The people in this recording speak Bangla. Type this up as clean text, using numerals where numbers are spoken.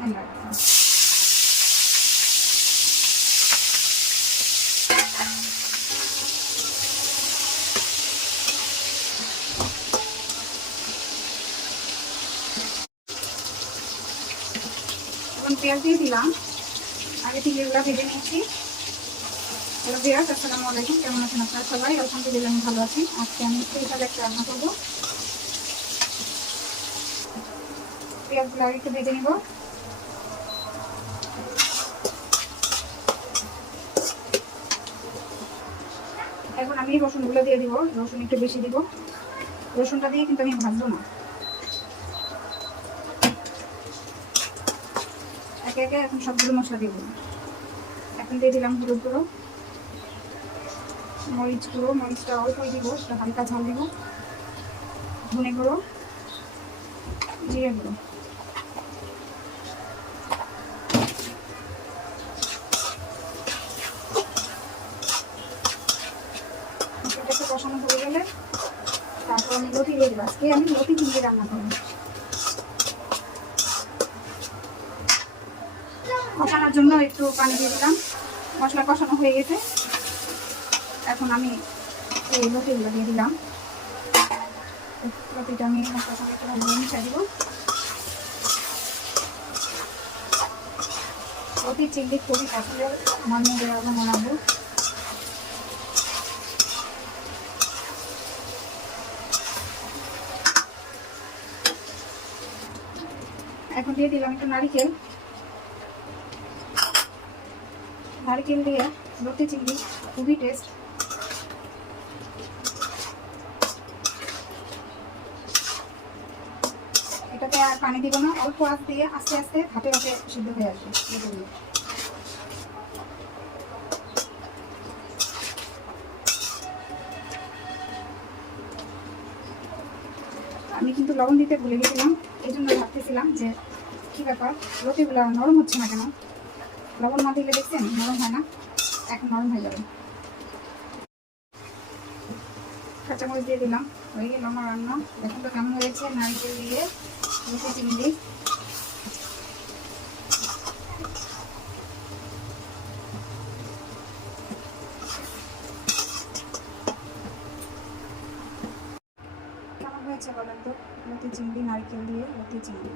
বিসমিল্লাহির রহমানির রহিম। এখন পেঁয়াজ দিয়ে দিলাম, আগে থেকে এগুলো ভেজে নিচ্ছি। হ্যালো ভিউয়ার্স, আসসালামু আলাইকুম। কেমন আছেন আপনারা সবাই? আলহামদুলিল্লাহ আমি ভালো আছি। আজকে আমি স্পেশাল একটা রান্না করবো। পেঁয়াজগুলো আগে একটু ভেজে নিব। এখন আমি রসুনগুলো দিয়ে দিব। রসুন একটু বেশি দিব। রসুনটা দিয়ে কিন্তু আমি ভাজবো না, একে একে এখন সবগুলো মশলা দিয়ে দিলাম। এখন দিয়ে দিলাম হলুদ গুঁড়ো, মরিচ গুঁড়ো, মরিচটা অল্পই দিব, হালকা ঝাল দিব, ধনে গুঁড়ো, জিরে গুঁড়ো। মশলাটা কষানো হয়ে গেলে তারপর আমি লতি দিয়ে দেবো। আজকে আমি লতি চিংড়ি রান্না করবো। কষানোর জন্য একটু পানি দিয়ে দিলাম। মশলা কষানো হয়ে গেছে, এখন আমি এই লতিগুলো দিয়ে দিলাম। লতিটা আমি মশলার সঙ্গে একটু ভালো মিশিয়ে দিব। লতি চিংড়ি খুবই পছন্দের আমার মেয়েদের, এবং বানাবো। এখন দিয়ে দিলাম একটু নারিকেল। নারকেল দিয়ে লতি চিংড়ি খুবই টেস্ট। এটাতে আর পানি দিব না, অল্প আঁচ দিয়ে আস্তে আস্তে হাতে হাতে সিদ্ধ হয়ে আসবে। আমি কিন্তু লবণ দিতে ভুলে গেছিলাম, এই জন্য ভাবতেছিলাম যে কী ব্যাপার, লতিগুলো নরম হচ্ছে না কেন। লবণ না দিলে দেখছেন নরম হয় না, এখন নরম হয়ে যাবে। কাঁচামরিচ দিয়ে দিলাম, হয়ে গেল আমার রান্না। দেখুন তো কেমন হয়েছে, নারকেল দিয়ে লতি চিংড়ি। কেমন হয়েছে বলেন তো, লতি চিংড়ি, নারকেল দিয়ে লতি চিংড়ি।